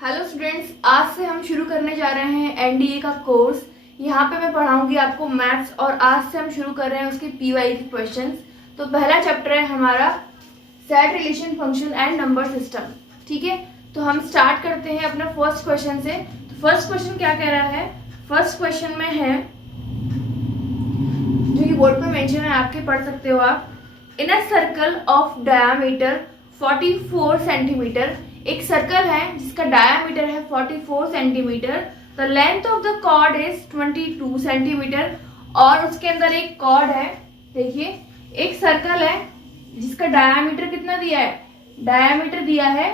Hello students, आज से हम शुरू करने जा रहे हैं एनडीए का कोर्स। यहाँ पे मैं पढ़ाऊंगी आपको मैथ्स और आज से हम शुरू कर रहे हैं उसके पीवाई के क्वेश्चंस। तो पहला चैप्टर है हमारा set relation function and number system. ठीक है, तो हम स्टार्ट करते हैं अपना फर्स्ट क्वेश्चन से। तो फर्स्ट क्वेश्चन क्या कह रहा है? फर्स्ट क्वेश्चन में है, जो कि बोर्ड पे मेंशन है, आपके पढ़ सकते हो आप। In a circle of diameter 44 centimetre, एक सर्कल है जिसका डायमीटर है 44 centimetre. The length of the chord is 22 centimetre, और उसके अंदर एक कॉर्ड है। देखिए, एक सर्कल है जिसका डायमीटर कितना दिया है? डायमीटर दिया है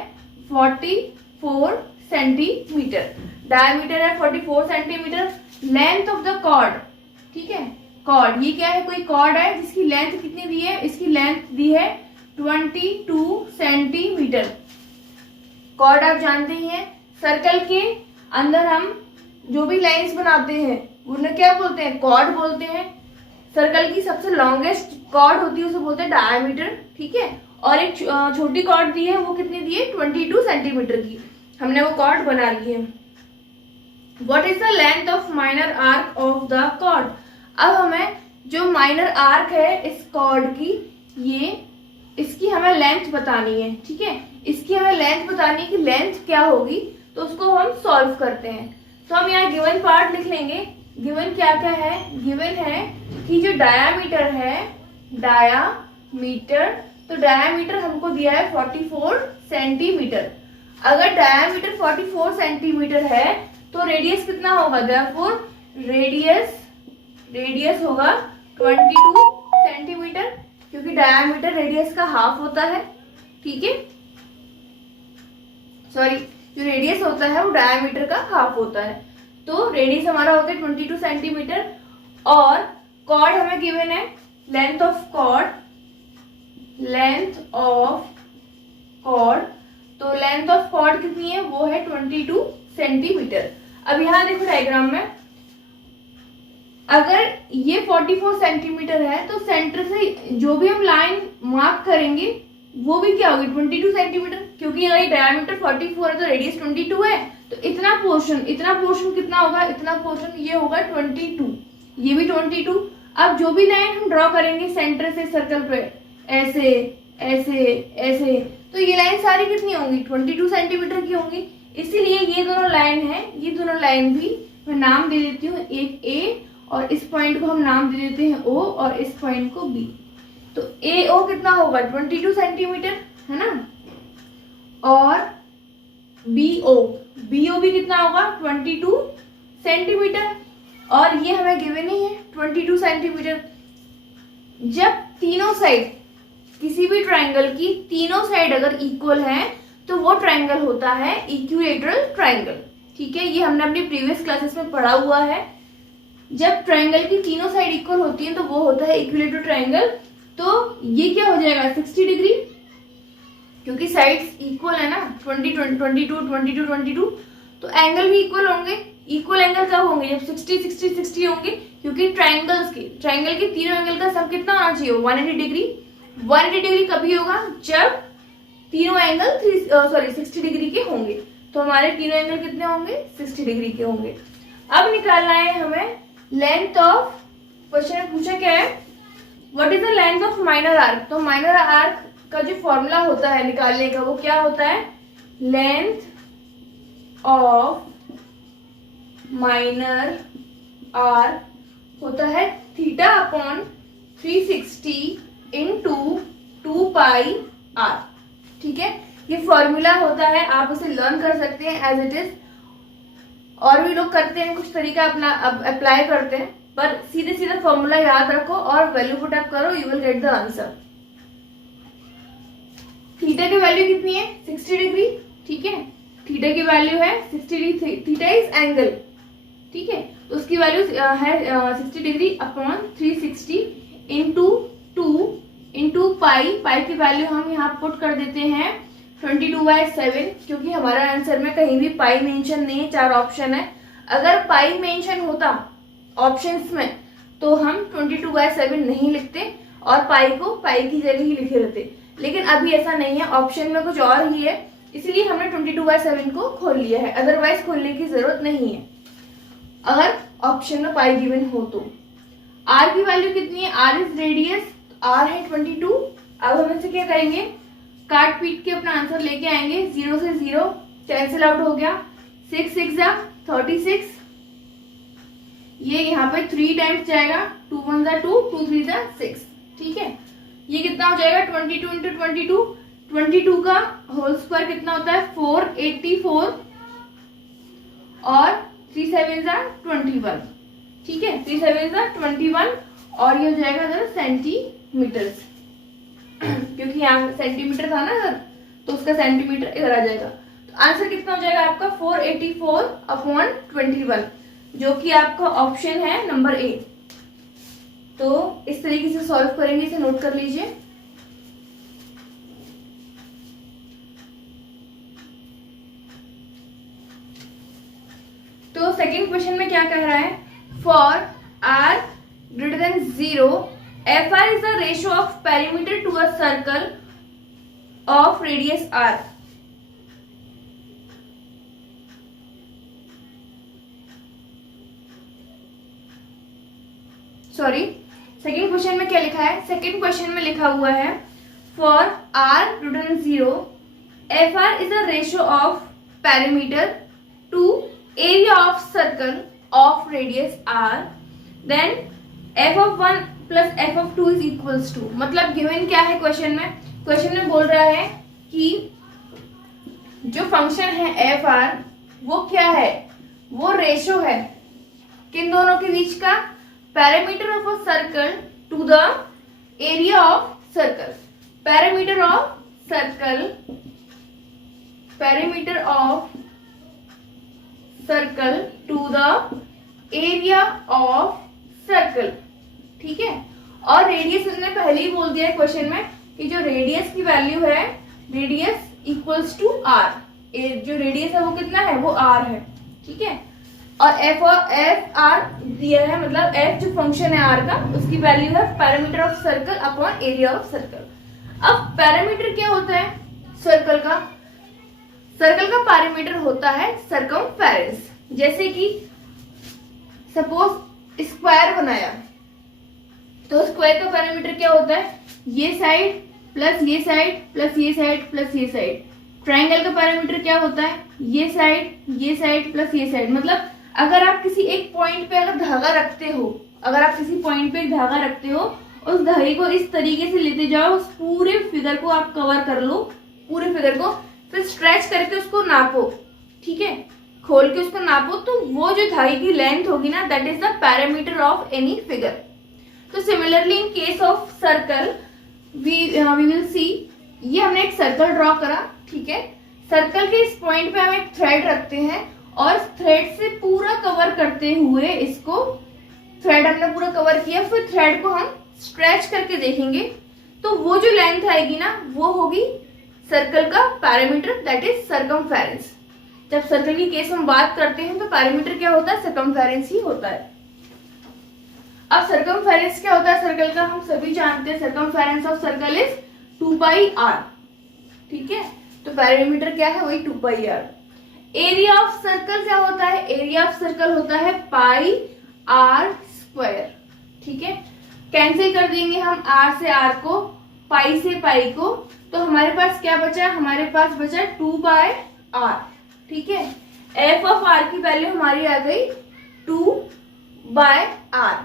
44 सेंटीमीटर। डायमीटर है 44 centimetre. Length of the chord, ठीक है, कॉर्ड, ये क्या है? कोई कॉर्ड है जिसकी लेंथ कितनी दी है? इसकी लेंथ दी है 22 सेंटीमीटर। कॉर्ड आप जानते ही हैं, सर्कल के अंदर हम जो भी लाइंस बनाते हैं उन्हें क्या बोलते हैं? कॉर्ड बोलते हैं। सर्कल की सबसे लॉन्गेस्ट कॉर्ड होती है उसे बोलते हैं डायमीटर। ठीक है, और एक छोटी कॉर्ड दी है, वो कितनी दी है? 22 सेंटीमीटर की। हमने वो कॉर्ड बना ली है। What is the length of minor arc of the chord? अब हमें जो माइनर आर्क है इस कॉर्ड की, इसकी हमें लेंथ बतानी है। ठीक है, इसकी हमें लेंथ बतानी है कि लेंथ क्या होगी, तो उसको हम सॉल्व करते हैं। तो हम यहाँ गिवन पार्ट लिख लेंगे। गिवन क्या क्या है? गिवन है कि जो डायामीटर है, डायामीटर, तो डायामीटर हमको दिया है 44 सेंटीमीटर। अगर डायामीटर 44 सेंटीमीटर है तो रेडियस कितना होगा? देयरफॉर रेडियस होगा 22 सेंटीमीटर, क्योंकि डायमीटर रेडियस का हाफ होता है। ठीक है, सॉरी, जो रेडियस होता है वो डायमीटर का हाफ होता है। तो रेडियस हमारा होता है 22 सेंटीमीटर। और कॉर्ड हमें गिवन है, लेंथ ऑफ कॉर्ड, तो लेंथ ऑफ कॉर्ड कितनी है? वो है 22 सेंटीमीटर। अब यहाँ देखो डायग्राम में, अगर ये 44 सेंटीमीटर है तो सेंटर से जो भी हम लाइन मार्क करेंगे वो भी क्या होगी? 22 सेंटीमीटर, क्योंकि अगर ये डायमीटर 44 है तो रेडियस 22 है। तो इतना पोर्शन कितना होगा? इतना पोर्शन ये होगा 22, ये भी 22। अब जो भी लाइन हम ड्रॉ करेंगे सेंटर से सर्कल पे, ऐसे ऐसे ऐसे, तो ये लाइन सारी कितनी होंगी? 22 सेंटीमीटर की होंगी। इसीलिए ये दोनों लाइन है, ये दोनों लाइन भी मैं नाम दे देती हूँ, एक ए, और इस पॉइंट को हम नाम दे देते हैं ओ, और इस पॉइंट को बी। तो ए ओ कितना होगा? 22 सेंटीमीटर, है ना। और बी ओ भी कितना होगा? 22 सेंटीमीटर। और ये हमें गिवन ही है 22 सेंटीमीटर। जब तीनों साइड किसी भी ट्राइंगल की तीनों साइड अगर इक्वल है तो वो ट्राइंगल होता है इक्विलेटरल ट्राइंगल। ठीक है, ये हमने अपनी प्रीवियस क्लासेस में पढ़ा हुआ है। जब ट्राइंगल की तीनों साइड इक्वल होती हैं तो वो होता है इक्विलेटरल ट्राइंगल। तो ये क्या हो जाएगा? 60 डिग्री, क्योंकि साइड्स इक्वल है ना, 20 22 22 22, तो एंगल भी इक्वल होंगे। इक्वल एंगल कब होंगे? जब 60 60 60 होंगे, क्योंकि ट्राइंगल के तीनों एंगल का सम कितना होना चाहिए? 180 डिग्री। 180 डिग्री कभी होगा? जब तीनों एंगल 60 डिग्री के होंगे। तो हमारे तीनों एंगल कितने होंगे? 60 डिग्री के होंगे। अब निकालना है हमें लेंथ ऑफ, क्वेश्चन में पूछा क्या है? What is the length of minor arc? तो माइनर आर्क का जो फॉर्मूला होता है निकालने का, वो क्या होता है? लेंथ ऑफ माइनर आर्क होता है theta upon 360 into 2 pi R. ठीक है, ये फॉर्मूला होता है, आप उसे लर्न कर सकते हैं एज इट इज। और भी लोग करते हैं, कुछ तरीका अपना अप्लाई करते हैं, पर सीधे सीधे फॉर्मूला याद रखो और वैल्यू पुट अप करो, you will get the answer. Theta की वैल्यू कितनी है? 60 डिग्री। ठीक है, थीटा की वैल्यू है 60 डिग्री। थीटा इज एंगल, ठीक है, तो उसकी वैल्यू है 60 degree upon 360 into 2 into pi की वैल्यू हम यहाँ पुट कर देते हैं 22/7, क्योंकि हमारा आंसर में कहीं भी पाई मेंशन नहीं है, 4 ऑप्शन है। अगर पाई मेंशन होता ऑप्शंस में तो हम 22/7 नहीं लिखते और पाई को पाई की जगह ही लिखे रहते, लेकिन अभी ऐसा नहीं है, ऑप्शन में कुछ और ही है, इसलिए हमने 22/7 को खोल लिया है, अदरवाइज खोलने की जरूरत नहीं है अगर ऑप्शन में पाई गिवन हो तो। आर की वैल्यू कितनी है, आर इज रेडियस, आर है 22। अब हम इसे क्या करेंगे, काट पीट के अपना आंसर लेके आएंगे, 0 से 0 कैंसिल आउट हो गया, 6 6 जा 36, ये यहाँ पे 3 टाइम्स जाएगा, 2 1 जा 2, 2 3 जा 6, ठीक है। ये कितना हो जाएगा 22 इंटू 22, 22 का होल स्क्वायर कितना होता है 484 और 3 7 जा 21, ठीक है, 3 7 जा 21 और ये हो जाएगा इधर सेंटीमीटर क्योंकि यहाँ सेंटीमीटर था ना सर, तो उसका सेंटीमीटर इधर आ जाएगा। तो आंसर कितना हो जाएगा आपका 484/21, जो कि आपका ऑप्शन है नंबर ए। तो इस तरीके से सॉल्व करेंगे, इसे नोट कर लीजिए। तो सेकंड क्वेश्चन में क्या कह रहा है, for r greater than 0 fr is the ratio of perimeter to a circle of radius r। Sorry, second question में क्या लिखा है, सेकेंड क्वेश्चन में लिखा हुआ है for r greater than 0 fr is the ratio of perimeter to area of circle of radius r, then f of 1 plus f of 2 is equals to, मतलब given क्या है क्वेश्चन में, क्वेश्चन में बोल रहा है कि जो फंक्शन है एफ आर वो क्या है, वो रेशो है किन दोनों के बीच का, parameter of a circle to the area of circle, parameter of circle, parameter of circle to the area of circle, ठीक है। और रेडियस उसने पहले ही बोल दिया है क्वेश्चन में कि जो रेडियस की वैल्यू है, रेडियस इक्वल्स टू आर, जो रेडियस है वो कितना है, वो आर है, ठीक है। और एफ आर दिया है, मतलब एफ जो फंक्शन है आर का, उसकी वैल्यू है parameter of circle upon area of circle. अब पैरामीटर क्या होता है सर्कल का, सर्कल का पैरामीटर होता है सर्कमफेरेंस। जैसे कि सपोज स्क्वायर बनाया तो स्क्वायर का पैरामीटर क्या होता है, ये साइड प्लस ये साइड प्लस ये साइड प्लस ये साइड। ट्रायंगल का पैरामीटर क्या होता है, ये साइड प्लस ये साइड। मतलब अगर आप किसी एक पॉइंट पे अगर धागा रखते हो, अगर आप किसी पॉइंट पे एक धागा रखते हो, उस धागे को इस तरीके से लेते जाओ, उस पूरे फिगर को आप कवर कर लो, पूरे फिगर को, फिर स्ट्रेच करके उसको नापो, ठीक है, खोल के उसको नापो, तो वो जो धागे की लेंथ होगी ना, that is the parameter of any figure. तो similarly in case of circle we will see, ये हमने एक सर्कल ड्रॉ करा, ठीक है, सर्कल के इस पॉइंट पे हम एक थ्रेड रखते हैं और थ्रेड से पूरा कवर करते हुए इसको, थ्रेड हमने पूरा कवर किया, फिर थ्रेड को हम स्ट्रेच करके देखेंगे तो वो जो लेंथ आएगी ना, वो होगी सर्कल का पैरामीटर, दैट इज सर्कमफेरेंस। जब सर्कल की केस में बात करते हैं तो पैरामीटर क्या होता है, सर्कमफेरेंस ही होता है। अब सर्कमफेरेंस क्या होता है सर्कल का, हम सभी जानते हैं, circumference of circle is 2 pi R, ठीक है। तो पैरामीटर क्या है, वही 2 pi R. Area of circle क्या होता है, एरिया ऑफ सर्कल होता है पाई आर स्क्वायर, ठीक है। कैंसिल कर देंगे हम आर से आर को, पाई से पाई को, तो हमारे पास क्या बचा, हमारे पास बचा 2 बाय आर, ठीक है। एफ ऑफ आर की वैल्यू हमारी आ गई 2 बाय आर।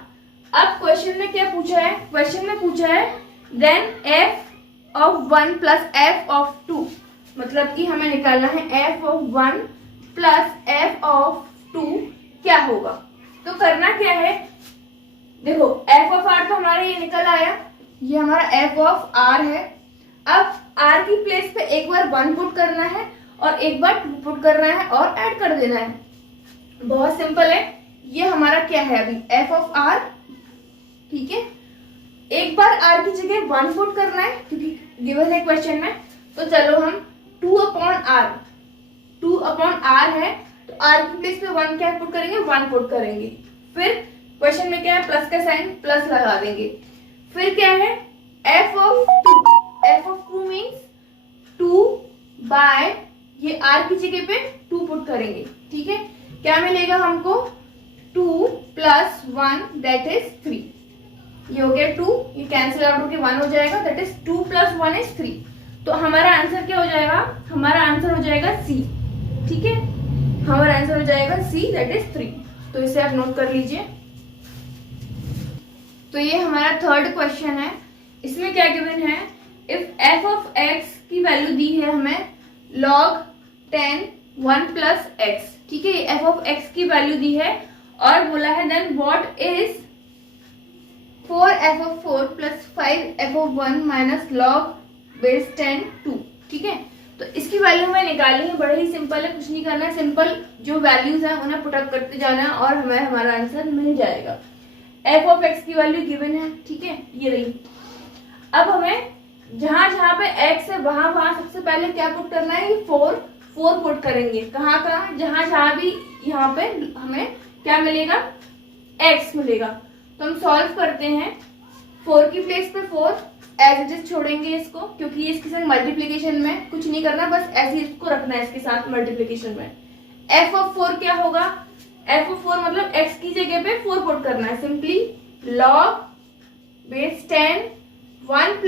अब क्वेश्चन में क्या पूछा है, क्वेश्चन में पूछा है then f of 1 plus f of 2, मतलब कि हमें निकालना है f of 1 plus f of 2 क्या होगा। तो करना क्या है, देखो एफ ऑफ आर तो हमारा ये निकल आया, ये हमारा एफ ऑफ आर है। अब आर की प्लेस पे एक बार 1 पुट करना है और एक बार 2 पुट करना है और ऐड कर देना है, बहुत सिंपल है। ये हमारा क्या है अभी, एफ ऑफ आर, ठीक है। एक बार आर की जगह 1 पुट करना है क्योंकि गिवन है क्वेश्चन में, तो चलो हम 2 अपॉन आर है, तो आर की प्लेस पे 1 क्या पुट करेंगे, 1 पुट करेंगे। फिर क्वेश्चन में क्या है, प्लस का साइन, प्लस लगा देंगे। फिर क्या है, एफ ऑफ 2 मीन्स 2 बाय ये r की जगह पे 2 पुट करेंगे, ठीक है। क्या मिलेगा हमको, 2 + 1 दैट इज 3। ये हो गया 2, ये कैंसिल आउट होकर 1 हो जाएगा, दैट इज 2 + 1 इज 3। तो हमारा आंसर क्या हो जाएगा, हमारा आंसर हो जाएगा सी, ठीक है। हमारा आंसर हो जाएगा सी दैट इज 3। तो इसे आप नोट कर लीजिए। तो ये हमारा थर्ड क्वेश्चन है। इसमें क्या गिवन है, इफ f ऑफ x की वैल्यू दी है हमें log 10 1 + x, ठीक है। f ऑफ x की वैल्यू दी है और बोला है then what is 4f of 4 + 5f of 1 minus log base 10 2, ठीक है। तो इसकी वैल्यू मैं निकाली है, बड़ा ही सिंपल है, कुछ नहीं करना है, सिंपल जो वैल्यूज है उन्हें पुट अप करते जाना है और हमें हमारा आंसर मिल जाएगा। f ऑफ x की वैल्यू गिवन है, ठीक है, ये रही। अब हमें जहां जहां पे x है वहां वहां सबसे पहले क्या पुट करना है, ये 4 पुट करेंगे। कहाँ कहाँ, जहां जहां भी यहाँ पे हमें क्या मिलेगा, x मिलेगा। तो हम सॉल्व करते हैं। 4 की प्लेस पे 4 एज इट इज छोड़ेंगे इसको, क्योंकि ये इसके साथ मल्टीप्लीकेशन में कुछ नहीं करना, बस ऐसे ही इसको रखना है इसके साथ मल्टीप्लीकेशन में। f ऑफ 4 क्या होगा, f ऑफ 4 मतलब x की जगह पे 4 पुट करना है, सिंपली log बेस 10 1 +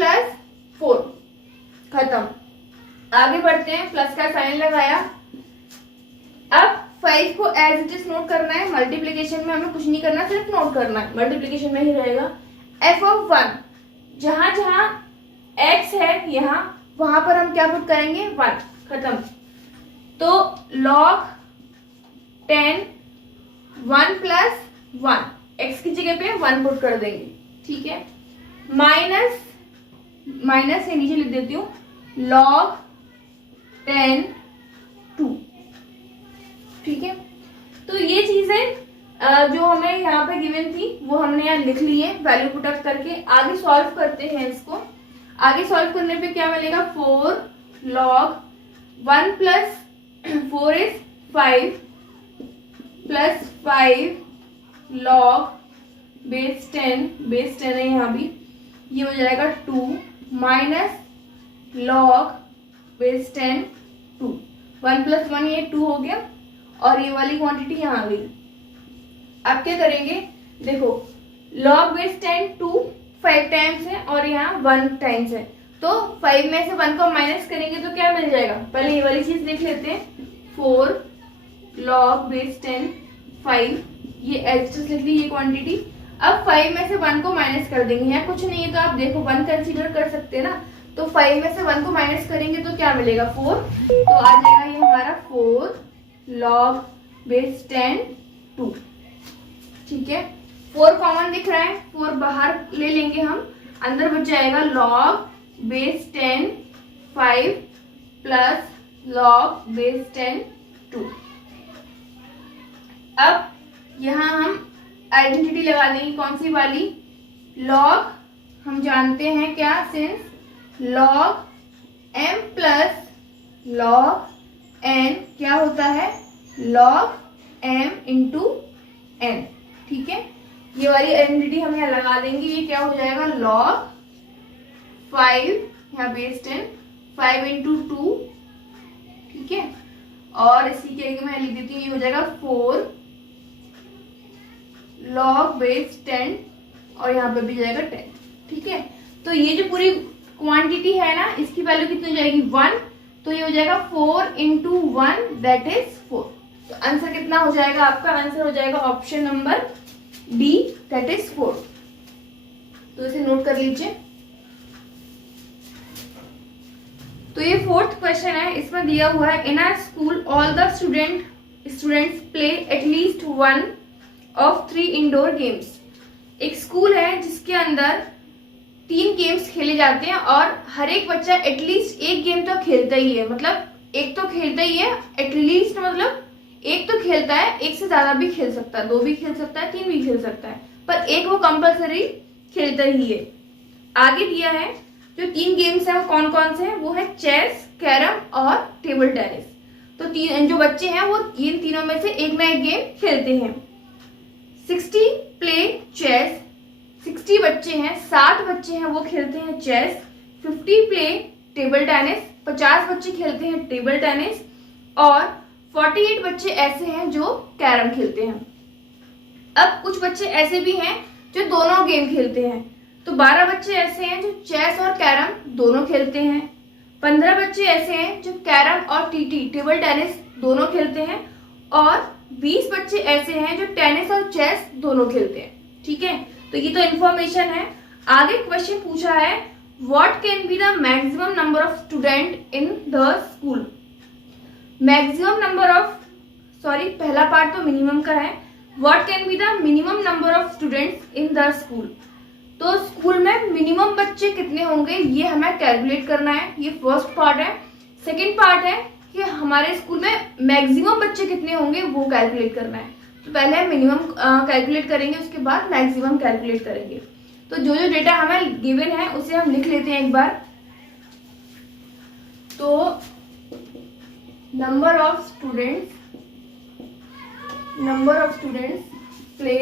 4, खत्म। आगे बढ़ते हैं, प्लस का साइन लगाया। अब 5 को एज इट इज नोट करना है, मल्टीप्लीकेशन में हमें कुछ नहीं करना, सिर्फ नोट करना है, मल्टीप्लीकेशन में ही रहेगा। f ऑफ 1 जहां जहां x है यहाँ वहां पर हम क्या पुट करेंगे, 1, खत्म। तो log 10 1 + 1 x की जगह पे 1 पुट कर देंगे, ठीक है। माइनस से नीचे लिख देती हूँ log 10 2, ठीक है। तो ये चीजें जो हमें यहाँ पे गिवन थी वो हमने यहाँ लिख ली है, वैल्यू पुट अप करके। आगे सॉल्व करते हैं इसको। आगे सॉल्व करने पे क्या मिलेगा, 4 log 1 + 4 इज 5 + 5 log बेस 10 है यहाँ भी, ये हो जाएगा 2 माइनस log बेस 10 2, 1 + 1 ये 2 हो गया और ये वाली क्वांटिटी यहाँ आ गई। अब क्या करेंगे, देखो log बेस 10 2 5 टाइम्स है और यहाँ 1 टाइम्स है, तो 5 में से 1 को माइनस करेंगे तो क्या मिल जाएगा, पहले ये वाली चीज देख लेते हैं। 4 log बेस 10 5, ये एच लिख ली ये क्वांटिटी। अब 5 में से 1 को माइनस कर देंगे, यहाँ कुछ नहीं है तो आप देखो 1 कंसीडर कर सकते हैं ना, तो 5 में से 1 को माइनस करेंगे तो क्या मिलेगा, 4। तो आ जाएगा ये हमारा 4 log बेस 10 2, ठीक है। 4 कॉमन दिख रहा है, 4 बाहर ले लेंगे हम, अंदर बच जाएगा log बेस 10 5 + log बेस 10 2। अब यहाँ हम आइडेंटिटी लगा देंगे, कौन सी वाली, log हम जानते हैं क्या, since log m + log n क्या होता है, log m × n, ठीक है। ये वाली आइडेंटिटी हम यहाँ लगा देंगे, ये क्या हो जाएगा, log 5 यहाँ बेस 10 5 × 2, ठीक है। और इसी के मैं लिख देती हूँ, ये हो जाएगा 4 log बेस 10 और यहाँ पे भी जाएगा 10, ठीक है। तो ये जो पूरी क्वांटिटी है ना, इसकी वैल्यू कितनी हो जाएगी, 1, तो ये हो जाएगा 4 × 1 दैट इज 4। तो आंसर कितना हो जाएगा, आपका आंसर हो जाएगा option number D that is 4। तो इसे नोट कर लीजिए। तो ये फोर्थ क्वेश्चन है, इसमें दिया हुआ है in our school all the students play at least 1 of 3 indoor games. एक स्कूल है जिसके अंदर 3 गेम्स खेले जाते हैं और हर एक बच्चा एटलीस्ट एक गेम तो खेलता ही है, मतलब एक तो खेलता ही है, एटलीस्ट मतलब एक तो खेलता है, एक से ज्यादा भी खेल सकता है, 2 भी खेल सकता है, 3 भी खेल सकता है, पर एक वो कंपलसरी खेलता ही है। आगे दिया है जो 3 गेम्स है वो कौन कौन से हैं, वो है चेस, कैरम और टेबल टेनिस। तो जो बच्चे हैं वो इन तीनों में से एक ना एक गेम खेलते हैं। 60 प्ले चेस, 60 बच्चे हैं, 60 बच्चे हैं वो खेलते हैं चेस। 50 प्ले टेबल टेनिस, 50 बच्चे खेलते हैं टेबल टेनिस। और 48 बच्चे ऐसे हैं जो कैरम खेलते हैं। अब कुछ बच्चे ऐसे भी हैं जो दोनों गेम खेलते हैं, तो 12 बच्चे ऐसे हैं जो चेस और कैरम दोनों खेलते हैं। 15 बच्चे ऐसे हैं जो कैरम और टीटी टेबल टेनिस दोनों खेलते हैं, और 20 बच्चे ऐसे हैं जो टेनिस और चेस दोनों खेलते हैं। ठीक है, तो ये तो इन्फॉर्मेशन है। आगे क्वेश्चन पूछा है what can be the maximum number of student in the school. Maximum number of, sorry पहला पार्ट तो मिनिमम का है। What can be the minimum number of students in the school, तो स्कूल में मिनिमम बच्चे कितने होंगे ये हमें कैलकुलेट करना है, ये फर्स्ट पार्ट है। सेकंड पार्ट है कि हमारे स्कूल में मैक्सिमम बच्चे कितने होंगे वो कैलकुलेट करना है। तो पहले हम मिनिमम कैलकुलेट करेंगे, उसके बाद मैक्सिमम कैलकुलेट करेंगे। तो जो जो डेटा हमें गिवन है उसे हम लिख लेते हैं एक बार। तो number of students play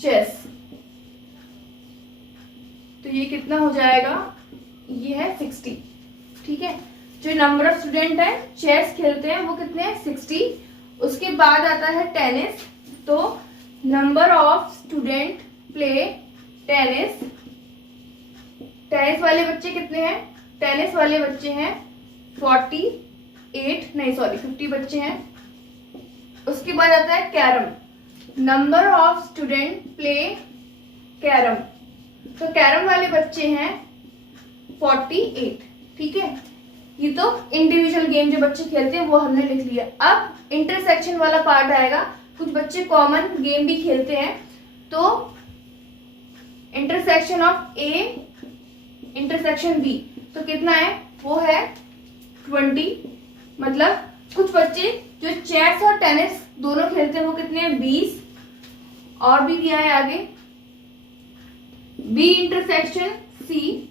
chess, तो ये कितना हो जाएगा, ये है 60। ठीक है, जो नंबर ऑफ स्टूडेंट है चेस खेलते हैं वो कितने हैं 60। उसके बाद आता है टेनिस, तो number of student play tennis, tennis वाले बच्चे कितने हैं, टेनिस वाले बच्चे हैं 50 बच्चे हैं। उसके बाद आता है carrom, number of student play carrom, तो कैरम वाले बच्चे हैं 48। ठीक है, ये तो इंडिविजुअल गेम जो बच्चे खेलते हैं वो हमने लिख लिया। अब इंटरसेक्शन वाला पार्ट आएगा, कुछ बच्चे कॉमन गेम भी खेलते हैं, तो intersection of A intersection B, तो कितना है वो है 20। मतलब कुछ बच्चे जो चेस और टेनिस दोनों खेलते हैं वो कितने हैं 20। और भी दिया है आगे बी इंटरसेक्शन सी,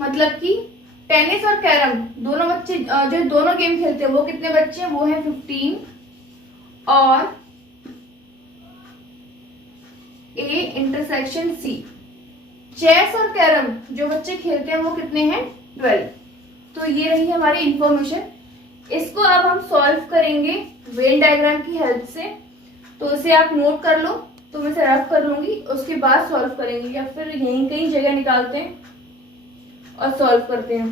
मतलब कि टेनिस और कैरम दोनों बच्चे जो दोनों गेम खेलते हैं वो कितने बच्चे हैं, वो है 15। और ए इंटरसेक्शन सी, चेस और कैरम जो बच्चे खेलते हैं वो कितने हैं 12। तो ये रही हमारी इंफॉर्मेशन। इसको अब हम सॉल्व करेंगे वेन डायग्राम की हेल्प से, तो इसे आप नोट कर लो, तो मैं इसे रफ कर लूंगी, उसके बाद सॉल्व करेंगे, या फिर यहीं कहीं जगह निकालते हैं और सॉल्व करते हैं।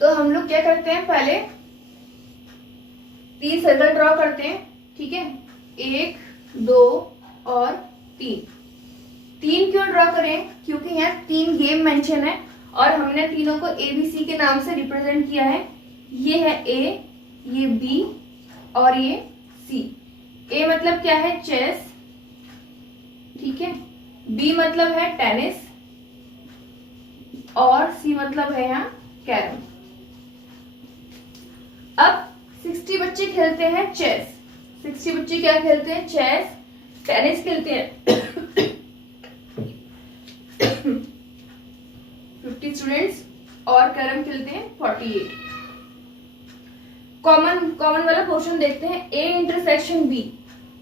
तो हम लोग क्या करते हैं, पहले 3 सर्कल ड्रॉ करते हैं। ठीक है, 1 2 और 3। 3 क्यों ड्रॉ करें, क्योंकि यहाँ 3 गेम मेंशन है और हमने तीनों को ABC के नाम से रिप्रेजेंट किया है। ये है A, ये B और ये C। A मतलब क्या है, चेस। ठीक है, B मतलब है टेनिस और C मतलब है यहाँ कैरम। अब 60 बच्चे खेलते हैं चेस, 60 बच्चे क्या खेलते हैं, चेस, टेनिस खेलते हैं 50 स्टूडेंट्स और कैरम खेलते हैं 48। कॉमन वाला पोर्शन देखते हैं, ए इंटरसेक्शन बी।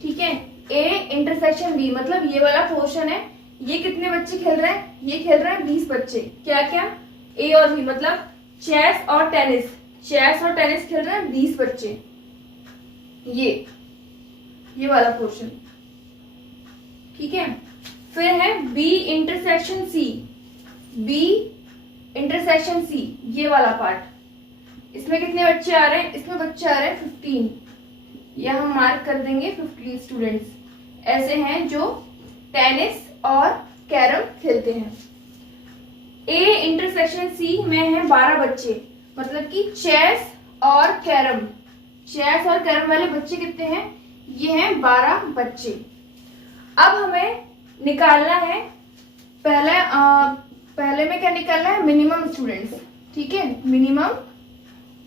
ठीक है, ए इंटरसेक्शन बी मतलब ये वाला पोर्शन है। ये कितने बच्चे खेल रहे हैं, ये खेल रहे हैं 20 बच्चे। क्या क्या, ए और बी मतलब चेस और टेनिस, चेस और टेनिस खेल रहे हैं 20 बच्चे। ये वाला पोर्शन। ठीक है, फिर है B intersection C, B intersection C, ये वाला पार्ट। इसमें कितने बच्चे आ रहे हैं, इसमें बच्चे आ रहे हैं 15। यह हम मार्क कर देंगे 15 स्टूडेंट्स ऐसे हैं जो टेनिस और कैरम खेलते हैं। ए इंटरसेक्शन सी में है 12 बच्चे, मतलब कि चेस और कैरम वाले बच्चे कितने हैं, ये हैं 12 बच्चे। अब हमें निकालना है पहले में क्या निकालना है, मिनिमम स्टूडेंट्स। ठीक है, मिनिमम,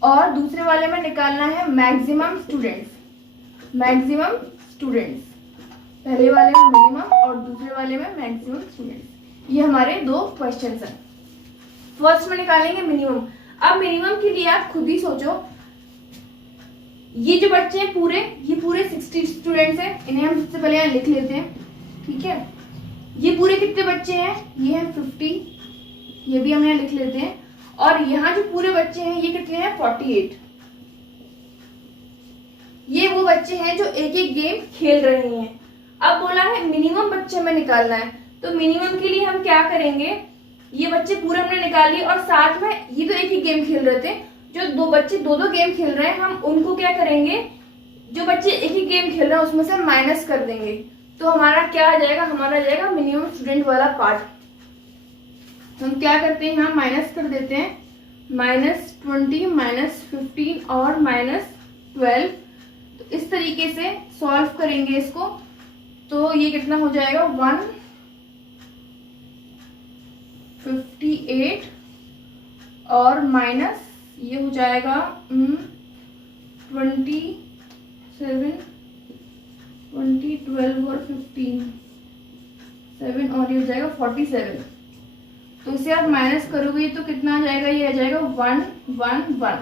और दूसरे वाले में निकालना है मैक्सिमम स्टूडेंट्स। पहले वाले में मिनिमम और दूसरे वाले में मैक्सिमम स्टूडेंट्स। ये हमारे 2 क्वेश्चंस हैं। फर्स्ट में निकालेंगे मिनिमम। अब मिनिमम के लिए आप खुद ही सोचो, ये जो बच्चे हैं पूरे 60 स्टूडेंट्स हैं, इन्हें हम सबसे पहले यहाँ लिख लेते हैं। ठीक है। ये पूरे कितने बच्चे हैं, ये है 50, ये भी हम यहाँ लिख लेते हैं। और यहाँ जो पूरे बच्चे हैं ये कितने हैं, 48। ये वो बच्चे हैं जो एक एक गेम खेल रहे हैं। अब बोला है मिनिमम बच्चे हमें निकालना है, तो मिनिमम के लिए हम क्या करेंगे, ये बच्चे पूरे हमने निकाल लिए और साथ में ये तो एक ही गेम खेल रहे थे, जो दो बच्चे दो गेम खेल रहे हैं हम उनको क्या करेंगे, जो बच्चे एक ही गेम खेल रहे हैं उसमें से माइनस कर देंगे। तो हमारा क्या आ जाएगा, हमारा आ जाएगा मिनिमम स्टूडेंट वाला पार्ट। हम क्या करते हैं, यहाँ माइनस कर देते हैं, -20, -15 और -12। तो इस तरीके से सॉल्व करेंगे इसको, तो ये कितना हो जाएगा, 158 और माइनस ये हो जाएगा 27, 20, 12 और 15, 7 और ये हो जाएगा 47। तो इसे आप माइनस करोगे तो कितना आ जाएगा, ये आ जाएगा 111।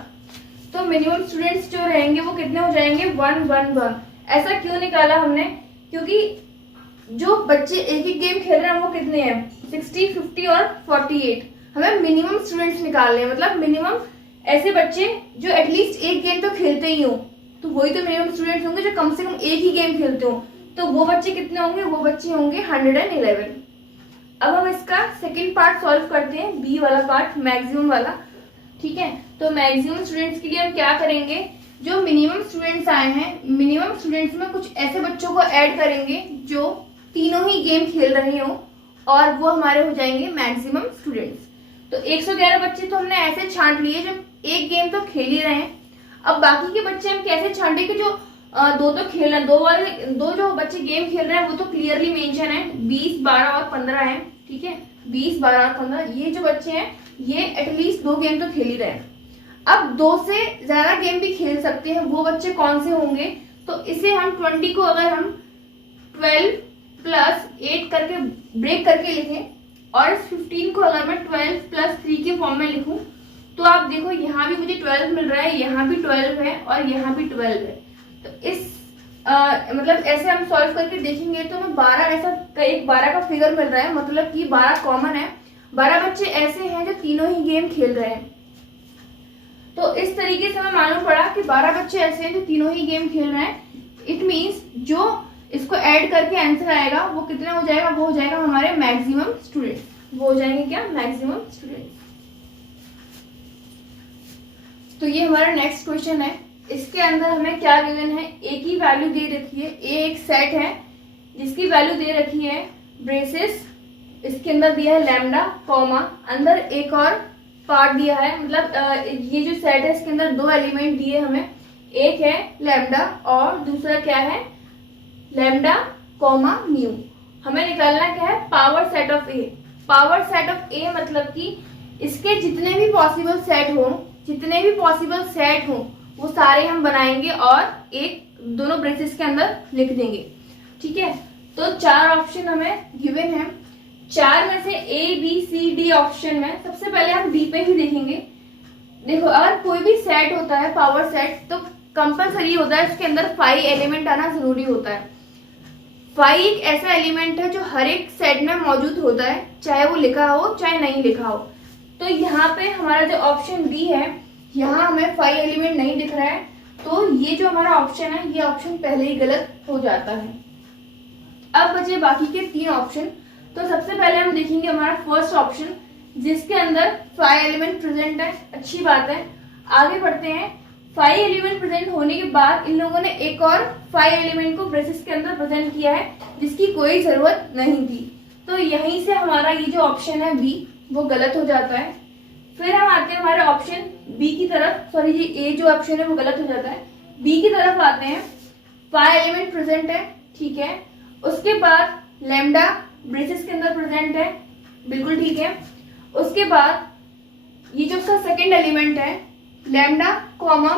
तो मिनिमम स्टूडेंट्स जो रहेंगे वो कितने हो जाएंगे, 111। ऐसा क्यों निकाला हमने, क्योंकि जो बच्चे एक ही गेम खेल रहे हैं वो कितने हैं, 60, 50 और 48। हमें मिनिमम स्टूडेंट्स निकालने हैं, मतलब मिनिमम ऐसे बच्चे जो एटलीस्ट एक गेम तो खेलते ही हो, तो वही तो मिनिमम स्टूडेंट्स होंगे जो कम से कम एक ही गेम खेलते हो। तो वो बच्चे कितने होंगे, वो बच्चे होंगे 111। अब हम इसका सेकंड पार्ट सॉल्व करते हैं, बी वाला पार्ट, मैक्सिमम वाला। ठीक है, तो मैक्सिमम स्टूडेंट्स के लिए हम क्या करेंगे, जो मिनिमम स्टूडेंट्स आए हैं, मिनिमम स्टूडेंट्स में कुछ ऐसे बच्चों को ऐड करेंगे जो तीनों ही गेम खेल रहे हो और वो हमारे हो जाएंगे मैक्सिमम स्टूडेंट्स। तो 111 बच्चे तो हमने ऐसे छांट लिए जो एक गेम तो खेल ही रहे हैं। अब बाकी के बच्चे हम कैसे छांटे कि जो दो खेल रहे हैं, दो जो बच्चे गेम खेल रहे हैं वो तो क्लियरली मेंशन है, 20, 12 और 15 है। ठीक है, 20, 12 और 15 ये जो बच्चे हैं ये एटलीस्ट 2 गेम तो खेल ही रहे हैं। अब 2 से ज्यादा गेम भी खेल सकते हैं, वो बच्चे कौन से होंगे, तो इसे हम 20 को अगर हम 12 + 8 करके ब्रेक करके लिखें और इस 15 को अगर मैं 12 + 3 के फॉर्म में लिखूं, तो आप देखो यहाँ भी मुझे 12 मिल रहा है, यहाँ भी 12 है और यहाँ भी 12 है। तो इस मतलब ऐसे हम सॉल्व करके देखेंगे तो हमें 12 ऐसा एक 12 का फिगर मिल रहा है, मतलब कि 12 कॉमन है। 12 बच्चे ऐसे हैं जो तीनों ही गेम खेल रहे हैं। तो इस तरीके से हमें मालूम पड़ा कि 12 बच्चे ऐसे हैं जो तीनों ही गेम खेल रहे हैं। इट मीन्स जो इसको ऐड करके आंसर आएगा वो कितना हो जाएगा, वो हो जाएगा हमारे मैक्सिमम स्टूडेंट्स। वो हो जाएंगे क्या, मैक्सिमम स्टूडेंट्स। तो ये हमारा नेक्स्ट क्वेश्चन है। इसके अंदर हमें क्या गिवन है, ए की वैल्यू दे रखी है, ए एक सेट है जिसकी वैल्यू दे रखी है ब्रेसेस, इसके अंदर दिया है लैम्डा कॉमा, अंदर एक और पार्ट दिया है, मतलब ये जो सेट है इसके अंदर 2 एलिमेंट दिए हमें, एक है लैम्डा और दूसरा क्या है, लैम्डा कॉमा म्यू। हमें निकालना क्या है, power set of A. Power set of A मतलब कि इसके जितने भी पॉसिबल सेट हो वो सारे हम बनाएंगे और एक दोनों ब्रेसेस के अंदर लिख देंगे। ठीक है, तो 4 ऑप्शन हमें गिवन है। 4 में से A B C D option में सबसे पहले हम बी पे ही देखेंगे। देखो, अगर कोई भी सेट होता है पावर सेट तो कंपलसरी होता है उसके अंदर 5 एलिमेंट आना जरूरी होता है। 5 एक ऐसा एलिमेंट है जो हर एक सेट में मौजूद होता है, चाहे वो लिखा हो चाहे नहीं लिखा हो। तो यहाँ पे हमारा जो ऑप्शन बी है, यहाँ हमें 5 एलिमेंट नहीं दिख रहा है, तो ये जो हमारा ऑप्शन है ये ऑप्शन पहले ही गलत हो जाता है। अब बचे बाकी के 3 ऑप्शन। तो सबसे पहले हम देखेंगे हमारा फर्स्ट ऑप्शन जिसके अंदर 5 एलिमेंट प्रेजेंट है। अच्छी बात है, आगे बढ़ते हैं। 5 एलिमेंट प्रेजेंट होने के बाद इन लोगों ने एक और 5 एलिमेंट को ब्रेसेस के अंदर प्रेजेंट किया है जिसकी कोई जरूरत नहीं थी। तो यहीं से हमारा ये जो ऑप्शन है बी वो गलत हो जाता है। फिर हम आते हैं हमारे ऑप्शन बी की तरफ, सॉरी ये ए जो ऑप्शन है वो गलत हो जाता है। बी की तरफ आते हैं, 5 एलिमेंट प्रेजेंट है, ठीक है। उसके बाद लैम्डा ब्रेसेस के अंदर प्रेजेंट है, बिल्कुल ठीक है। उसके बाद ये जो उसका सेकंड एलिमेंट है लैम्डा कॉमा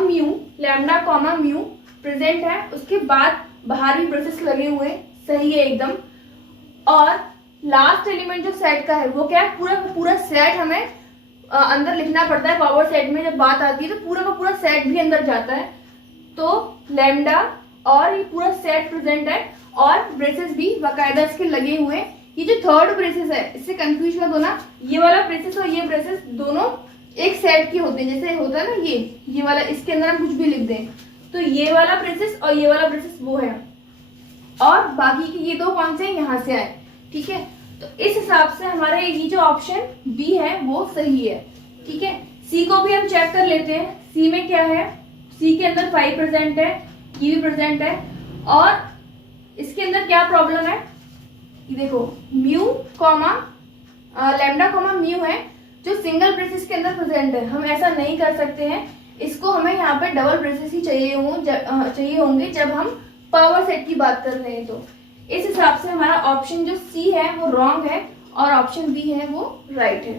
म्यू प्रेजेंट है। उसके बाद बाहर भी ब्रेसेस लगे हुए, सही है एकदम। और लास्ट एलिमेंट जो सेट का है वो क्या है, पूरा का पूरा सेट हमें अंदर लिखना पड़ता है। पावर सेट में जब बात आती है तो पूरा का पूरा सेट भी अंदर जाता है। तो लैम्डा और ये पूरा सेट प्रेजेंट है और ब्रेसेस भी बाकायदा इसके लगे हुए हैं। ये जो थर्ड ब्रेसेस है इससे कंफ्यूज मत होना, ये वाला ब्रेसेस और ये ब्रेसेस दोनों एक सेट के होते हैं। जैसे होता है ना ये वाला, इसके अंदर हम कुछ भी लिख दें तो ये वाला ब्रेसेस और ये वाला ब्रेसेस वो है, और बाकी के ये दो कौन से यहाँ से आए। ठीक है, तो इस हिसाब से हमारा ये जो ऑप्शन बी है वो सही है। ठीक है, सी को भी हम चेक कर लेते हैं। सी में क्या है, सी के अंदर 5 प्रेजेंट है, ये भी प्रेजेंट है, और इसके अंदर क्या प्रॉब्लम है, ये देखो mu comma lambda comma mu है जो सिंगल ब्रेसेस के अंदर प्रेजेंट है। हम ऐसा नहीं कर सकते हैं, इसको हमें यहाँ पे डबल ब्रेसेस ही चाहिए होंगे जब हम पावर सेट की बात कर रहे हैं। तो इस हिसाब से हमारा ऑप्शन जो सी है वो रॉन्ग है और ऑप्शन बी है वो राइट है।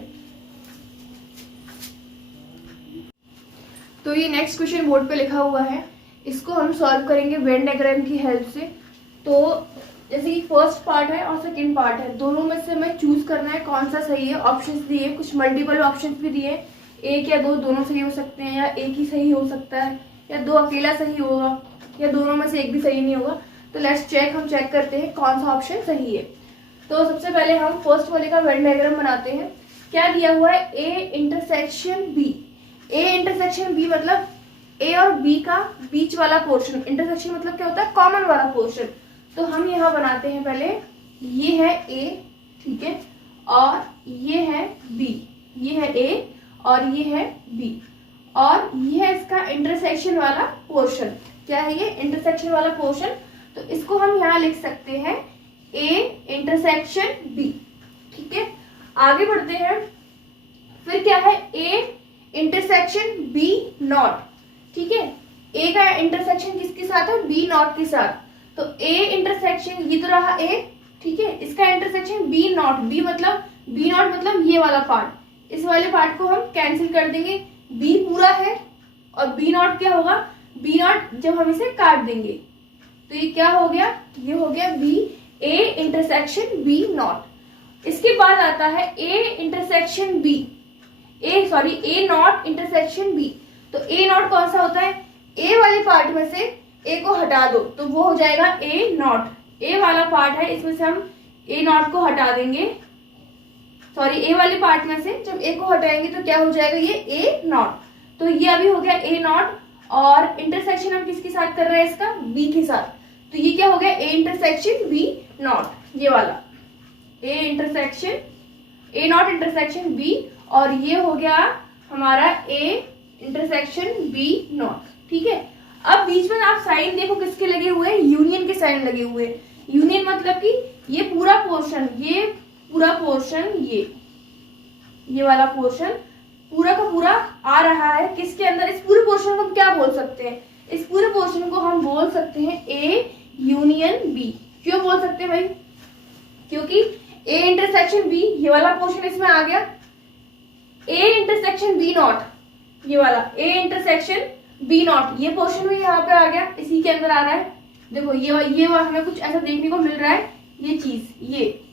तो ये नेक्स्ट क्वेश्चन बोर्ड पे लिखा हुआ है, इसको हम सॉल्व करेंगे वेन डायग्राम की हेल्प से। तो जैसे कि फर्स्ट पार्ट है और सेकंड पार्ट है, दोनों में से हमें चूज करना है कौन सा सही है। ऑप्शंस दिए, कुछ मल्टीपल ऑप्शंस भी दिए, एक या दो दोनों सही हो सकते हैं, या एक ही सही हो सकता है, या दो अकेला सही होगा, या दोनों में से एक भी सही नहीं होगा। तो लेट्स चेक, हम चेक करते हैं कौन सा ऑप्शन सही है। तो सबसे पहले हम फर्स्ट वाले का वेन डायग्राम बनाते हैं। क्या दिया हुआ है, A intersection B. A intersection B मतलब ए और बी का बीच वाला पोर्शन। इंटरसेक्शन मतलब क्या होता है, कॉमन वाला पोर्शन। तो हम यहाँ बनाते हैं पहले, ये है ए, ठीक है, और ये है बी, ये है ए और ये है बी, और ये है इसका इंटरसेक्शन वाला पोर्शन। क्या है ये, इंटरसेक्शन वाला पोर्शन। तो इसको हम यहाँ लिख सकते हैं ए इंटरसेक्शन बी। ठीक है, आगे बढ़ते हैं। फिर क्या है, ए इंटरसेक्शन बी नॉट। ठीक है, ए का इंटरसेक्शन किसके साथ है, बी नॉट के साथ। तो ए इंटरसेक्शन, ये तो रहा ए, ठीक है, इसका intersection B not. B not मतलब ये वाला पार्ट, इस वाले पार्ट को हम कैंसिल कर देंगे। बी पूरा है और बी नॉट क्या होगा, बी नॉट जब हम इसे काट देंगे तो ये क्या हो गया, ये हो गया B A intersection B not. इसके बाद आता है A intersection B, A not intersection B. तो ए नॉट कौन सा होता है, ए वाले पार्ट में से ए को हटा दो तो वो हो जाएगा ए नॉट। ए वाला पार्ट है, इसमें से हम ए नॉट को हटा देंगे, ए वाले पार्ट में से जब ए को हटाएंगे तो क्या हो जाएगा, ये ए नॉट। तो ये अभी हो गया ए नॉट, और इंटरसेक्शन हम किसके साथ कर रहे हैं, इसका बी के साथ। तो ये क्या हो गया, ए इंटरसेक्शन बी नॉट, ये वाला ए नॉट इंटरसेक्शन बी, और ये हो गया हमारा ए इंटरसेक्शन बी नॉट। ठीक है, अब बीच में आप साइन देखो किसके लगे हुए हैं, यूनियन के साइन लगे हुए हैं। यूनियन मतलब कि ये पूरा पोर्शन, ये वाला पोर्शन पूरा का पूरा आ रहा है किसके अंदर, इस पूरे पोर्शन को हम क्या बोल सकते हैं, इस पूरे पोर्शन को हम बोल सकते हैं ए यूनियन बी। क्यों बोल सकते हैं भाई, क्योंकि ए इंटरसेक्शन बी, ये वाला पोर्शन इसमें आ गया, ए इंटरसेक्शन बी नॉट, ये वाला ए इंटरसेक्शन बी नॉट, ये पोर्शन भी यहाँ पे आ गया, इसी के अंदर आ रहा है। देखो ये हमें कुछ ऐसा देखने को मिल रहा है, ये चीज, ये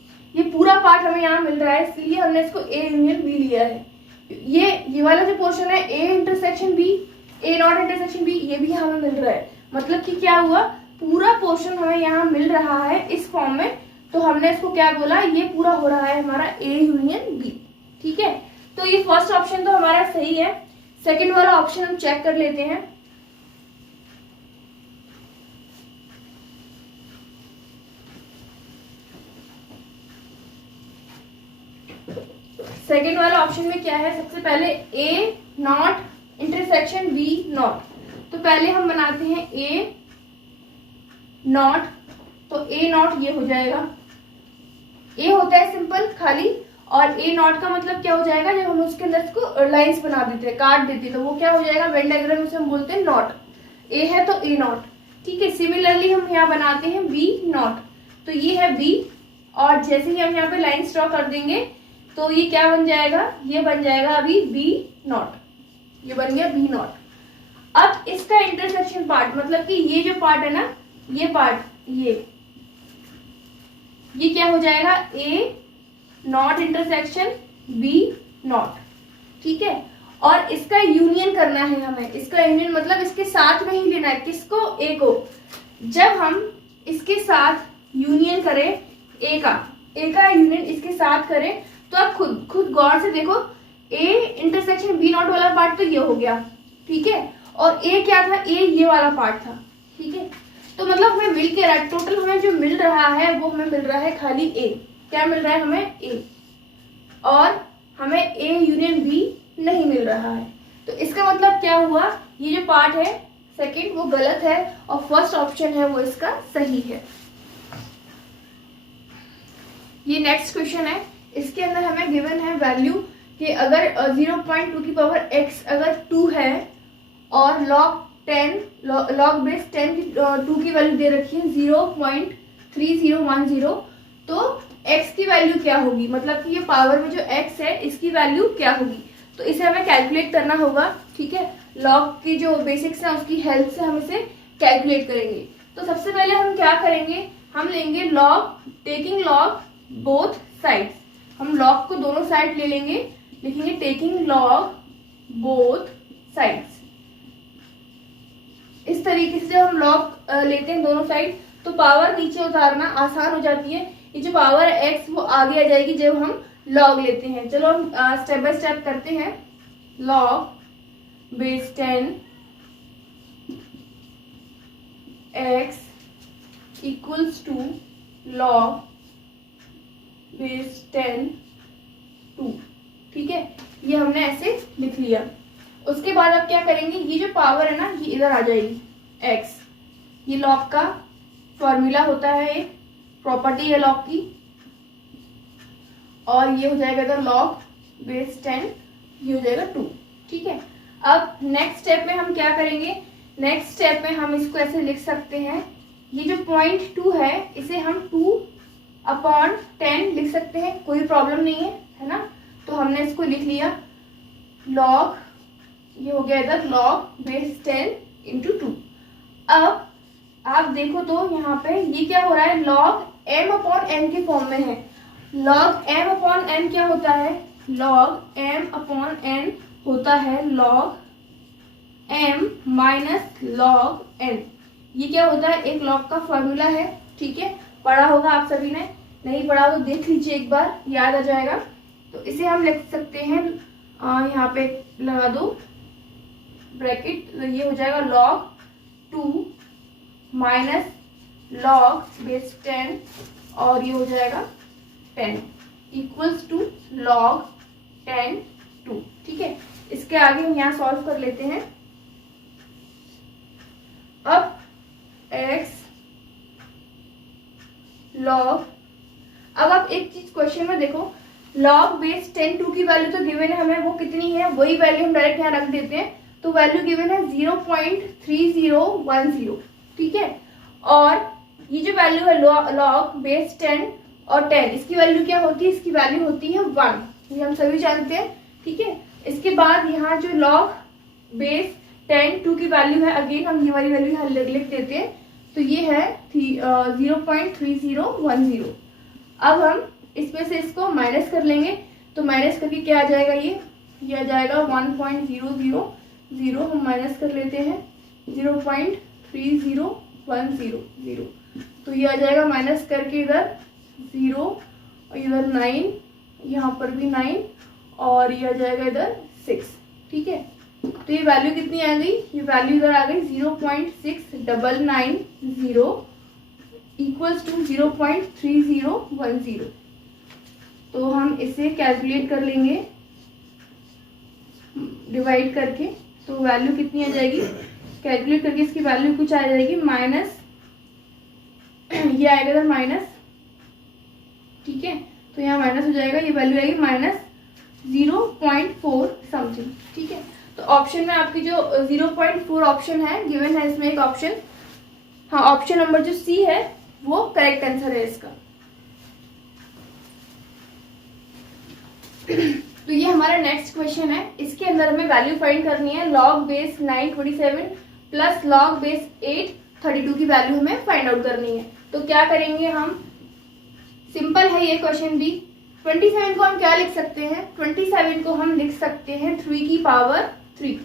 पूरा पार्ट हमें यहाँ मिल रहा है, इसलिए हमने इसको ए यूनियन बी लिया है। ये वाला जो पोर्शन है A intersection B, A not intersection B, ये भी हमें मिल रहा है। मतलब कि क्या हुआ, पूरा पोर्शन हमें यहाँ मिल रहा है इस फॉर्म में, तो हमने इसको क्या बोला, ये पूरा हो रहा है हमारा ए यूनियन बी। ठीक है, तो ये फर्स्ट ऑप्शन तो हमारा सही है। सेकंड वाला ऑप्शन हम चेक कर लेते हैं। सेकंड वाला ऑप्शन में क्या है, सबसे पहले ए नॉट इंटरसेक्शन बी नॉट। तो पहले हम बनाते हैं ए नॉट, तो ए नॉट ये हो जाएगा, ए होता है सिंपल खाली, और ए नॉट का मतलब क्या हो जाएगा, जब हम उसके अंदर इसको लाइंस बना देते हैं, काट देते हैं, तो वो क्या हो जाएगा, वेन डायग्राम में से हम बोलते हैं नॉट। ए है तो ए नॉट। ठीक है, सिमिलरली हम यहाँ बनाते हैं बी नॉट, तो ये है बी, और जैसे ही हम यहाँ पे लाइन ड्रॉ कर देंगे तो ये क्या बन जाएगा, ये बन जाएगा अभी बी नॉट, ये बन गया बी नॉट। अब इसका इंटरसेक्शन पार्ट, मतलब कि ये जो पार्ट है ना, ये पार्ट, ये क्या हो जाएगा, ए नॉट इंटरसेक्शन बी नॉट। ठीक है, और इसका यूनियन करना है हमें, इसका यूनियन मतलब इसके साथ में ही लेना है, किसको, ए को। जब हम इसके साथ यूनियन करें ए का यूनियन इसके साथ करें, तो आप खुद गौर से देखो, ए इंटरसेक्शन बी नॉट वाला पार्ट तो ये हो गया, ठीक है, और ए क्या था, ए ये वाला पार्ट था, ठीक है। तो मतलब हमें मिल के रहा, टोटल हमें जो मिल रहा है वो हमें मिल रहा है खाली ए। क्या मिल रहा है हमें, ए, और हमें ए यूनियन बी नहीं मिल रहा है। तो इसका मतलब क्या हुआ, ये जो पार्ट है सेकंड वो गलत है और फर्स्ट ऑप्शन है वो इसका सही है। ये नेक्स्ट क्वेश्चन है, इसके अंदर हमें गिवन है वैल्यू कि अगर 0.2 की पावर x अगर 2 है और log बेस 10 की 2 की वैल्यू दे रखी है 0.3010, तो x की वैल्यू क्या होगी, मतलब कि ये पावर में जो x है इसकी वैल्यू क्या होगी। तो इसे हमें कैलकुलेट करना होगा, ठीक है। लॉग की जो बेसिक्स है उसकी हेल्प से हम इसे कैलकुलेट करेंगे। तो सबसे पहले हम क्या करेंगे, हम लेंगे log, taking log both sides. हम लॉग को दोनों साइड ले लेंगे, लिखेंगे टेकिंग लॉग बोथ साइड्स। इस तरीके से जब हम लॉग लेते हैं दोनों साइड, तो पावर नीचे उतारना आसान हो जाती है। ये जो पावर है x वो आगे आ जाएगी जब हम लॉग लेते हैं। चलो हम स्टेप बाय स्टेप करते हैं। Log base 10 x equals to log base 10 2, ठीक है, ये हमने ऐसे लिख लिया। उसके बाद आप क्या करेंगे, ये जो पावर है ना ये इधर आ जाएगी x, ये लॉग का फॉर्मूला होता है, एक प्रॉपर्टी है लॉग की, और ये हो जाएगा इधर लॉग बेस 10, ये हो जाएगा 2, ठीक है। अब नेक्स्ट स्टेप में हम क्या करेंगे, नेक्स्ट स्टेप में हम इसको ऐसे लिख सकते हैं, ये जो 0.2 है इसे हम 2/10 लिख सकते हैं, कोई प्रॉब्लम नहीं है ना। तो हमने इसको लिख लिया लॉग, ये हो गया इधर लॉग बेस 10 इंटू 2। अब आप देखो तो यहाँ पे ये क्या हो रहा है, लॉग m/n के फॉर्म में है। लॉग m/n क्या होता है, लॉग m/n होता है log m minus log n। ये क्या होता है, एक लॉग का फॉर्मूला है, ठीक है, पढ़ा होगा आप सभी ने, नहीं पढ़ा तो देख लीजिए एक बार, याद आ जाएगा। तो इसे हम लिख सकते हैं, यहाँ पे लगा दो ब्रैकेट, तो ये हो जाएगा लॉग 2 माइनस लॉग बेस 10 और ये हो जाएगा 10 इक्वल्स टू लॉग 10 2, ठीक है। इसके आगे हम यहाँ सॉल्व कर लेते हैं। अब x लॉग, अब आप एक चीज क्वेश्चन में देखो, लॉग बेस 10 2 की वैल्यू तो गिवन है हमें, वो कितनी है, वही वैल्यू हम डायरेक्ट यहाँ रख देते हैं। तो वैल्यू गिवन है 0.3010, ठीक है। और ये जो वैल्यू है लॉग बेस 10 और 10, इसकी वैल्यू क्या होती है, इसकी वैल्यू होती है 1, ये हम सभी जानते हैं, ठीक है। इसके बाद यहाँ जो लॉग बेस 10 2 की वैल्यू है, अगेन हम ये वाली वैल्यू यहाँ लिख देते हैं, तो ये है 0.3010। अब हम इसमें से इसको माइनस कर लेंगे, तो माइनस करके क्या आ जाएगा, ये आ जाएगा 1.000, हम माइनस कर लेते हैं 0.30100, तो ये आ जाएगा माइनस करके इधर 0 और इधर 9, यहाँ पर भी 9 और ये आ जाएगा इधर 6, ठीक है। तो ये वैल्यू कितनी आ गई, ये वैल्यू इधर आ गई 0.6990 इक्वल्स टू 0.3010। तो हम इसे कैलकुलेट कर लेंगे डिवाइड करके, तो वैल्यू कितनी आ जाएगी, कैलकुलेट करके इसकी वैल्यू कुछ आ जाएगी माइनस, ये आएगा इधर माइनस, ठीक है। तो यहाँ माइनस हो जाएगा, ये वैल्यू आएगी माइनस 0.4 समथिंग, ठीक है। तो ऑप्शन में आपकी जो 0.4 ऑप्शन है गिवन है, इसमें एक ऑप्शन, हाँ ऑप्शन नंबर जो सी है वो करेक्ट आंसर है इसका। तो ये हमारा नेक्स्ट क्वेश्चन है, इसके अंदर हमें वैल्यू फाइंड करनी है, log base 927 plus log base 832 की वैल्यू हमें फाइंड आउट करनी है। तो क्या करेंगे हम, सिंपल है ये क्वेश्चन भी। 27 को हम क्या लिख सकते हैं, 27 को हम लिख सकते हैं 3 की पावर 3,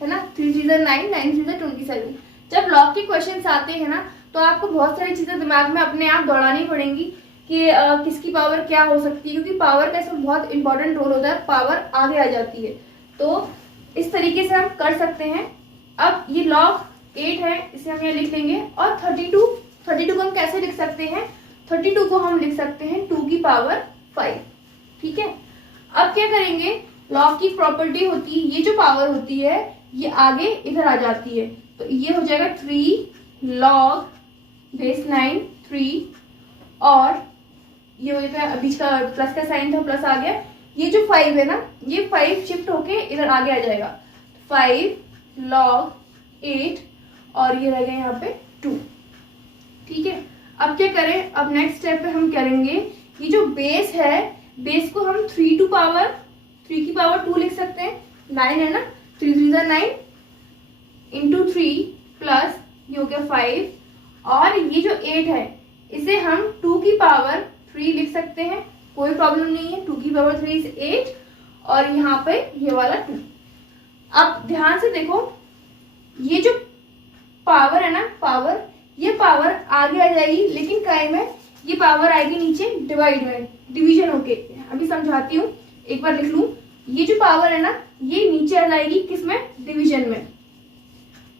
है ना, 3 3 9, 9 3 27। जब लॉग के क्वेश्चन आते हैं ना, तो तो आपको बहुत सारी चीज़ें दिमाग में अपने आप दौड़ानी पड़ेंगी कि किसकी पावर क्या हो सकती है, क्योंकि पावर का इसमें बहुत इंपॉर्टेंट रोल होता है, पावर आगे आ जाती है। तो इस तरीके से हम कर सकते हैं। अब ये log 8 है, इसे हम यहाँ लिख लेंगे। और 32 को हम कैसे लिख सकते हैं? 32 को हम लिख सकते हैं 2 की पावर 5। ठीक है, अब क्या करेंगे, log की प्रॉपर्टी होती है, ये जो पावर होती है ये आगे इधर आ जाती है, तो ये हो जाएगा 3 log बेस 9 3, और ये हो जाता है, बीच का प्लस का साइन था, प्लस आ गया। ये जो 5 है ना, ये 5 शिफ्ट होके इधर आगे आ जाएगा, 5 log 8, और ये रहेगा यहाँ पे 2। ठीक है, अब क्या करें, अब नेक्स्ट स्टेप पे हम करेंगे, ये जो बेस है, बेस को हम 3 की पावर 2 लिख सकते हैं। 9 है ना, 3 3 9 इंटू 3 प्लस ये हो गया 5, और ये जो 8 है इसे हम 2 की पावर 3 लिख सकते हैं, कोई प्रॉब्लम नहीं है। 2 की पावर 3 इज 8, और यहाँ पे ये वाला 2। अब ध्यान से देखो, ये जो पावर है ना, पावर, ये पावर आगे आ जाएगी, लेकिन काय में ये पावर आएगी नीचे डिवाइड में, डिवीजन होके। अभी समझाती हूँ, एक बार लिख लूं। ये जो पावर है ना, ये नीचे आ जाएगी किसमें? डिवीजन में।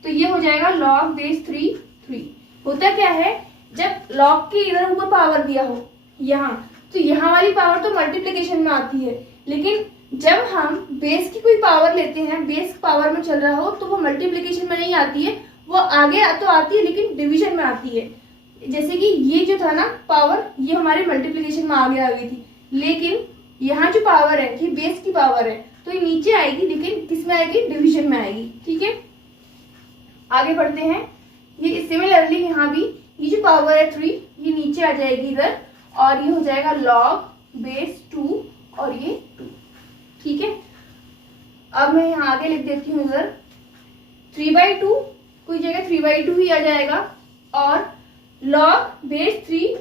तो ये हो जाएगा log बेस 3। होता क्या है, जब log के इधर ऊपर पावर दिया हो यहाँ, तो यहाँ वाली पावर तो मल्टीप्लिकेशन में आती है, लेकिन जब हम बेस की कोई पावर लेते हैं, बेस पावर में चल रहा हो, तो वो मल्टीप्लिकेशन में नहीं आती है, वो आगे तो आती है लेकिन डिवीजन में आती है। जैसे कि ये जो था ना पावर, ये हमारे मल्टीप्लिकेशन में आगे आ गई थी, लेकिन यहाँ जो पावर है ये बेस की पावर है, तो ये नीचे आएगी, लेकिन किस में आएगी? डिवीजन में आएगी। ठीक है, आगे बढ़ते हैं। ये सिमिलरली यहाँ भी ये जो पावर है 3, ये नीचे आ जाएगी इधर, और ये हो जाएगा log बेस 2, और ये 2। ठीक है, अब मैं यहाँ आगे लिख देती हूँ इधर 3/2, कोई जगह 3/2 ही आ जाएगा, और log बेस 3,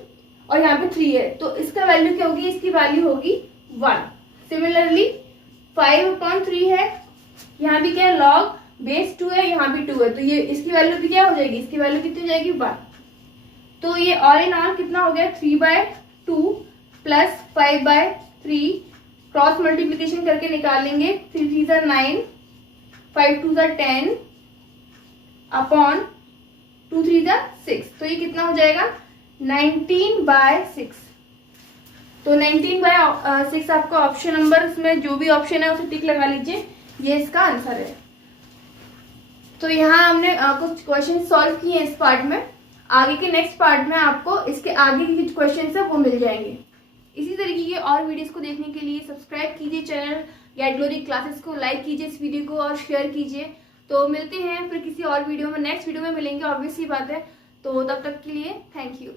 और यहाँ पे 3 है, तो इसका वैल्यू क्या होगी? इसकी वैल्यू होगी 1। सिमिलरली 5/3 है, यहाँ भी क्या है? log बेस 2 है, यहाँ भी 2 है, तो ये इसकी वैल्यू भी क्या हो जाएगी? इसकी वैल्यू कितनी हो जाएगी? 1। तो ये ऑल इन ऑल कितना हो गया? 3/2 प्लस 5/3, क्रॉस मल्टीप्लीकेशन करके निकालेंगे। 3 3 9, 5 2 10 अपॉन 2 3 6, तो ये कितना हो जाएगा? 19/6। तो 19/6 आपका ऑप्शन नंबर, इसमें जो भी ऑप्शन है उसे टिक लगा लीजिए, ये इसका आंसर है। तो यहाँ हमने कुछ क्वेश्चन सॉल्व किए हैं इस पार्ट में। आगे के नेक्स्ट पार्ट में आपको इसके आगे के कुछ क्वेश्चन है वो मिल जाएंगे। इसी तरीके के और वीडियोस को देखने के लिए सब्सक्राइब कीजिए चैनल गेट ग्लोरी क्लासेस को, लाइक कीजिए इस वीडियो को और शेयर कीजिए। तो मिलते हैं फिर किसी और वीडियो में, नेक्स्ट वीडियो में मिलेंगे, ऑब्वियस सी बात है। तो तब तक के लिए थैंक यू।